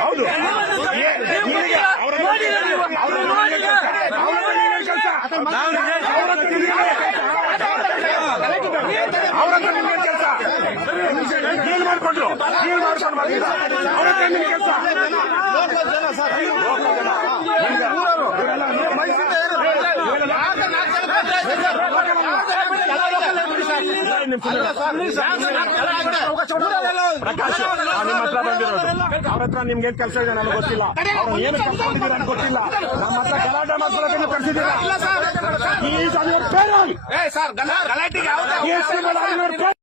ಹೌದು ಡೀಲ್ ಮಾಡಿಕೊಂಡ್ರು. ಡೀಲ್ ಮಾಡ್ಕೊಂಡು ಬರ್ತಿಲ್ಲ ಅವ್ರ ಕೆಲಸ ಪ್ರಕಾಶ್ ನಿಮ್ಮ ಹತ್ರ ಬಂದಿರೋದು. ಅವ್ರ ಹತ್ರ ನಿಮ್ಗೆ ಏನ್ ಕೆಲಸ ಇದೆ ನನಗೆ ಗೊತ್ತಿಲ್ಲ. ಅವ್ರು ಏನು ಕಲ್ತ್ಕೊಂಡಿದ್ದೀರ ಅಂತ ಗೊತ್ತಿಲ್ಲ. ನಮ್ಮ ಹತ್ರ ಗಲಾಟೆ ಮಾಡ್ಕೊಳಕ್ಕೆ ನೀವು ಕರ್ಸಿದ್ದೀರಾ? ಈ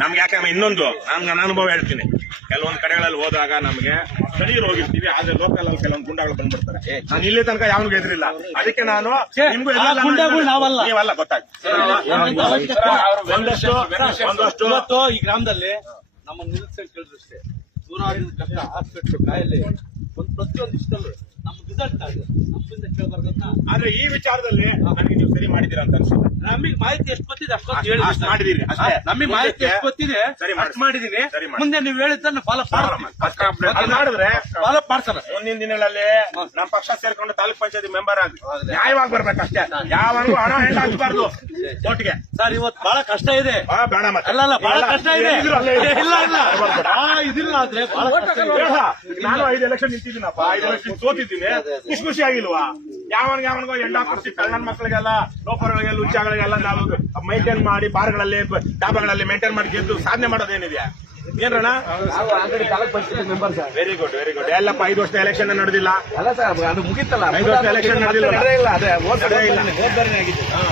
ನಮ್ಗೆ ಯಾಕೆ ಇನ್ನೊಂದು? ನಾನು ನನ್ನ ಅನುಭವ ಹೇಳ್ತೀನಿ. ಕೆಲವೊಂದು ಕಡೆಗಳಲ್ಲಿ ಹೋದಾಗ ನಮ್ಗೆ ಸರಿ ಹೋಗಿರ್ತೀವಿ ಆದ್ರೆ ಲೋಕಲ್ ಅಲ್ಲಿ ಕೆಲವೊಂದು ಗುಂಡಗಳು ಬಂದ್ಬಿಡ್ತಾರೆ. ನಾನು ಇಲ್ಲಿ ತನಕ ಯಾವನಿಗೂ ಎದುರಿಲ್ಲ. ಅದಕ್ಕೆ ನಾನು ನಿಮ್ಗೂ ನಾವಲ್ಲ. ಗೊತ್ತಾಗ್ತದೆ ಒಂದಷ್ಟು ಈ ಗ್ರಾಮದಲ್ಲಿ ನಮ್ಮ ನಿರೀಕ್ಷೆ ಕೇಳಿದ್ರಷ್ಟೇ ನೂರಾರು ಕಷ್ಟ ಹಾಸ್ಪಿಟ್ಲು ಕಾಯಿಲೆ. ಒಂದು ಪ್ರತಿಯೊಂದು ಇಷ್ಟಲ್ಲೂ. ನಮ್ಮ ರಿಸಲ್ಟ್ ಆಗಿದೆ ನಮ್ಮಿಂದ ಕೇಳಬಾರ್ದನ್ನ ಆದ್ರೆ ಈ ವಿಚಾರದಲ್ಲಿ ನನಗೆ ನೀವು ಸರಿ ಮಾಡಿದಿರ ಅಂತ ಅನ್ಸುತ್ತೆ. ನಮಗೆ ಮಾಹಿತಿ ಎಷ್ಟು ಗೊತ್ತಿದೆ ಅಷ್ಟೊಂದು ಅಷ್ಟ್- ಹೇಳಿ ಅಷ್ಟ್ ಮಾಡಿದೀರಿ, ಅಷ್ಟೇ. ನಮಗೆ ಮಾಹಿತಿ ಎಷ್ಟು ಗೊತ್ತಿದೆ ಸರಿ ಮಾಡಿ. ಅಷ್ಟು ಮಾಡಿದೀನಿ. ಸರಿ ಮಾಡಿ. ಮುಂದೆ ನೀವು ಹೇಳಿದ್ದನ್ನು ಫಾಲೋ ಅದು ಮಾಡಿದ್ರೆ ಫಾಲೋ ಮಾಡ್ತಾರೆ ಮುಂದಿನ ದಿನಗಳಲ್ಲಿ ನಮ್ಮ ಪಕ್ಷ ಸೇರ್ಕೊಂಡು ತಾಲೂಕ್ ಪಂಚಾಯತಿ ಮೆಂಬರ್ ಆಗಿ ನ್ಯಾಯವಾಗಿ ಬರ್ಬೇಕಷ್ಟೇ. ಯಾವಾಗ ಹಣ ಹೆಂಡ ಹಾಕ್ಬಾರ್ದು. ಓಟ್ಗೆ ಸರ್ ಇವತ್ತು ಬಹಳ ಕಷ್ಟ ಇದೆ. ಆ, ಬೇಡ ಮತ್ತೆ. ಅಲ್ಲ ಅಲ್ಲ ಬಹಳ ಕಷ್ಟ ಇದೆ. ಏನಿದ್ರು ಅಲ್ಲೇ ಇದೆ. ಇಲ್ಲ ಇಲ್ಲ. ಆ ಇದಿಲ್ಲ ಆದ್ರೆ ಬಹಳ ಕಷ್ಟ ಇದೆ. ಬೇಡ. ನಾನು ಐದು ಎಲೆಕ್ಷನ್ ನಿಂತಿದ್ದೀನಪ್ಪ. ಐದು ಎಲೆಕ್ಷನ್ ಸೋತಿದ್ದೀನಿ. ಖುಷಿ ಖುಷಿ ಆಗಿಲ್ವಾ? ಯಾವನ್ ಯಾವನಿಗೋ ಎಂಡ ಕೊಡ್ಸಿ ಕಳ್ಳನ ಮಕ್ಕಳಿಗೆಲ್ಲ ಲೋಪರ್ಗಳಿಗೆ ಲುಚ್ಚಾಗಳಿಗೆಲ್ಲ ನಾವು ಮೈಂಟೈನ್ ಮಾಡಿ ಬಾರ್ಗಳಲ್ಲಿ ಡಾಬಾಗಳಲ್ಲಿ ಮೇಂಟೈನ್ ಮಾಡಿ ಗೆದ್ದು ಸಾಧನೆ ಮಾಡೋದೇನಿದೆ ಏನ್ರಣ ವೆರಿ ಗುಡ್ ವೆರಿ ಗುಡ್ ಎಲ್ಲಪ್ಪ ಐದು ವರ್ಷ ಎಲೆಕ್ಷನ್ ನಡೆದಿಲ್ಲ. ಅಲ್ಲ ಸರ್ ಅದು ಮುಗಿತಲ್ಲ. ಐದು ವರ್ಷ ಎಲೆಕ್ಷನ್ ನಡೆದಿಲ್ಲ. ಇಲ್ಲ. ಅದೇ ಹೋದ್ ನಡೆದೇ ಇಲ್ಲ. ಹೋದ್ಬಾರಿನೇ ಆಗಿದೆ ಹಾ.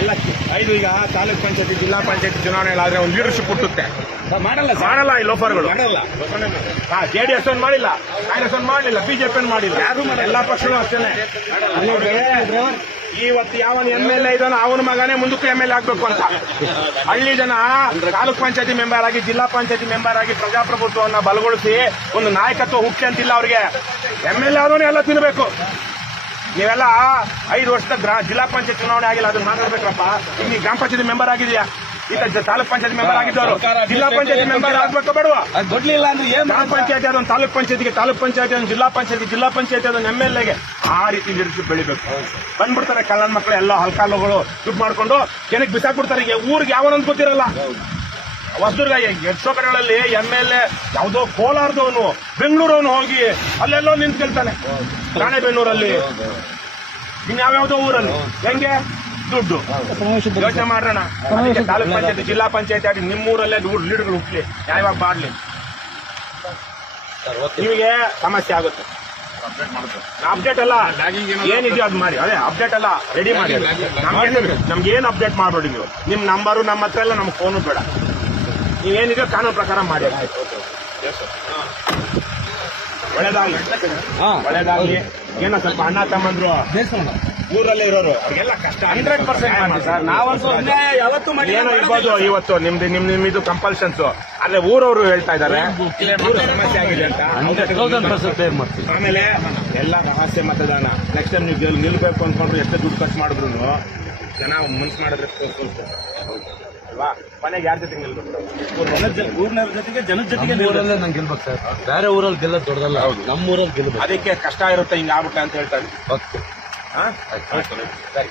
ಎಲ್ಲ ಐದು ಈಗ ತಾಲೂಕ್ ಪಂಚಾಯತಿ ಜಿಲ್ಲಾ ಪಂಚಾಯತಿ ಚುನಾವಣೆಗಳಾದ್ರೆ ಒಂದು ಲೀಡರ್ಶಿಪ್ ಹುಟ್ಟುತ್ತೆ. ಮಾಡಲ್ಲ ಮಾಡಲ್ಲ ಈ ಲೋಫರ್ಗಳು ಮಾಡಲ್ಲ. ಹಾ ಎಸ್ ಒಂದು ಮಾಡಿಲ್ಲ. ಕಾಂಗ್ರೆಸ್ ಒಂದು ಮಾಡಲಿಲ್ಲ ಬಿಜೆಪಿ ಒಂದು ಮಾಡಿಲ್ಲ. ಯಾರು ಎಲ್ಲ ಪಕ್ಷಗಳು ಅಷ್ಟೇನೆ ಇವತ್ತು ಯಾವ ಎಂ ಎಲ್ ಎ ಇದಾನೋ ಅವನ ಮಗನೇ ಮುಂದಕ್ಕೆ ಎಂ ಎಲ್ ಎ ಆಗ್ಬೇಕು ಅಂತ. ಹಳ್ಳಿ ಜನ ತಾಲೂಕ್ ಪಂಚಾಯತಿ ಮೆಂಬರ್ ಆಗಿ ಜಿಲ್ಲಾ ಪಂಚಾಯತಿ ಮೆಂಬರ್ ಆಗಿ ಪ್ರಜಾಪ್ರಭುತ್ವವನ್ನು ಬಲಗೊಳಿಸಿ ಒಂದು ನಾಯಕತ್ವ ಹುಟ್ಟಿ ಅಂತಿಲ್ಲ ಅವರಿಗೆ. ಎಂ ಎಲ್ ಎ ಆದವನೇ ಎಲ್ಲ ತಿನ್ಬೇಕು. ನೀವೆಲ್ಲ ಐದು ವರ್ಷದ ಗ್ರಾ ಜಿಲ್ಲಾ ಪಂಚಾಯತ್ ಚುನಾವಣೆ ಆಗಿಲ್ಲ ಅದನ್ನ ಮಾತಾಡ್ಬೇಕಪ್ಪ. ಈಗ ಗ್ರಾಮ ಪಂಚಾಯತಿ ಮೆಂಬರ್ ಆಗಿದೆಯಾ ಈಗ ತಾಲೂಕ್ ಪಂಚಾಯತ್ ಮೆಂಬರ್ ಆಗಿದ್ದವರು. ಜಿಲ್ಲಾ ಪಂಚಾಯತ್ ಮೆಂಬರ್ ಆಗ್ಬೇಕು ಬೇಡವಾ? ಅದು ಕೊಡ್ಲಿಲ್ಲ ಅಂದ್ರೆ ಏನ್ ಗ್ರಾಮ ಪಂಚಾಯತಿ ಅದೊಂದು ತಾಲೂಕ್ ಪಂಚಾಯತಿಗೆ ತಾಲೂಕ್ ಪಂಚಾಯತಿ ಒಂದು ಜಿಲ್ಲಾ ಪಂಚಾಯತಿ ಜಿಲ್ಲಾ ಪಂಚಾಯತಿ ಅದೊಂದು ಎಂ ಎಲ್ ಎಗೆ ಆ ರೀತಿ ಲೀಡರ್ಶಿಪ್ ಬೆಳಿಬೇಕು. ಬಂದ್ಬಿಡ್ತಾರೆ ಕಳ್ಳನ ಮಕ್ಕಳು ಎಲ್ಲ ಹಲ್ಕಾಲುಗಳು ದುಡ್ಡು ಮಾಡ್ಕೊಂಡು ಜನಕ್ಕೆ ಬಿಸಾಕ್ಬಿಡ್ತಾರೆ. ಈಗ ಊರಿಗೆ ಯಾವನೊಂದು ಗೊತ್ತಿರಲ್ಲ. ಹೊಸದುರ್ಗ ಎಷ್ಟೋ ಕಡೆಗಳಲ್ಲಿ ಎಂ ಎಲ್ ಎ ಯಾವುದೋ ಕೋಲಾರದವನು ಬೆಂಗಳೂರವನು ಹೋಗಿ ಅಲ್ಲೆಲ್ಲೋ ನಿಂತು ಕೇಳ್ತಾನೆ ರಾಣೆಬೆನ್ನೂರಲ್ಲಿ. ಇನ್ಯಾವ್ಯಾವ್ದೋ ಊರಲ್ಲಿ. ಹೆಂಗೆ? ದುಡ್ಡು. ಯೋಚನೆ ಮಾಡೋಣ ತಾಲೂಕ್ ಪಂಚಾಯತಿ ಜಿಲ್ಲಾ ಪಂಚಾಯತ್ ಆಗಿ ನಿಮ್ಮೂರಲ್ಲೇ ಲೀಡ್ಗಳು ಹುಟ್ಲಿ. ಯಾವಾಗ ಬಾಡ್ಲಿ. ನಿಮಗೆ ಸಮಸ್ಯೆ ಆಗುತ್ತೆ. ಅಪ್ಡೇಟ್ ಅಲ್ಲ. ಏನಿದೆಯೋ ಅದು ಮಾಡಿ. ಅದೇ ಅಪ್ಡೇಟ್ ಅಲ್ಲ. ರೆಡಿ ಮಾಡಿ. ನಮ್ಗೆ ನಮ್ಗೆ ಏನು ಅಪ್ಡೇಟ್ ಮಾಡ್ಬೇಡಿ ನೀವು? ನಿಮ್ ನಂಬರು ನಮ್ಮ ಹತ್ರ ಎಲ್ಲ ನಮ್ಗೆ ಫೋನು ಬೇಡ. ನೀವೇನಿದೆಯೋ ಕಾನೂನು ಪ್ರಕಾರ ಮಾಡಿ. ಒಳ್ಳೇದಾಗ್ಲಿ. ಒಳ್ಳೇದಾಗ್ಲಿ. ಏನೋ ಸ್ವಲ್ಪ ಅಣ್ಣ ತಮ್ಮಂದ್ರು ಊರಲ್ಲೇ ಇರೋರು ಅವ್ರಿಗೆಲ್ಲ ಕಷ್ಟ. Hundred percent sir. ನಾವಂತೂ ಯಾವತ್ತು ಏನೋ ಇರ್ಬೋದು ಇವತ್ತು ನಿಮ್ದು ನಿಮ್ ನಿಮ್ ಇದು ಕಂಪಲ್ಷನ್ಸ್ ಆದ್ರೆ ಊರವರು ಹೇಳ್ತಾ ಇದ್ದಾರೆ ಊರು ಸಮಸ್ಯೆ ಆಗಿದೆ ಅಂತ. ಮಾಡ್ತೀವಿ. ಆಮೇಲೆ ಎಲ್ಲ ರಹಸ್ಯ ಮತದಾನ. ನೆಕ್ಸ್ಟ್ ಟೈಮ್ ನೀವು ಗೆಲ್- ನಿಲ್ಬೇಕು ಅನ್ಕೊಂಡ್ರು ಎಷ್ಟು ದುಡ್ಡು ಖರ್ಚು ಮಾಡಿದ್ರು ಜನ ಮನ್ಸು ಮಾಡಿದ್ರೆ. ಅಲ್ವಾ? ಮನೆಗೆ ಯಾರ ಜೊತೆ ನಿಲ್ಬೇಕು? ಊರಿನ ಜೊತೆಗೆ ಜನದ ಜೊತೆಗೆ ಊರಲ್ಲೇ ನಂಗೆ ಗೆಲ್ಬೇಕು ಸರ್. ಬೇರೆ ಊರಲ್ಲಿ ಗೆಲ್ಲೋದು ದೊಡ್ಡದಲ್ಲ. ನಮ್ಮ ಊರಲ್ಲಿ ಗೆಲ್ಲಬೇಕು ಅದಕ್ಕೆ ಕಷ್ಟ ಇರುತ್ತೆ ಹಿಂಗ ಆಗ್ಬಿಟ್ಟೆ ಅಂತ ಹೇಳ್ತಾರೆ ಓಕೆ. ಹಾ? ಸರಿ.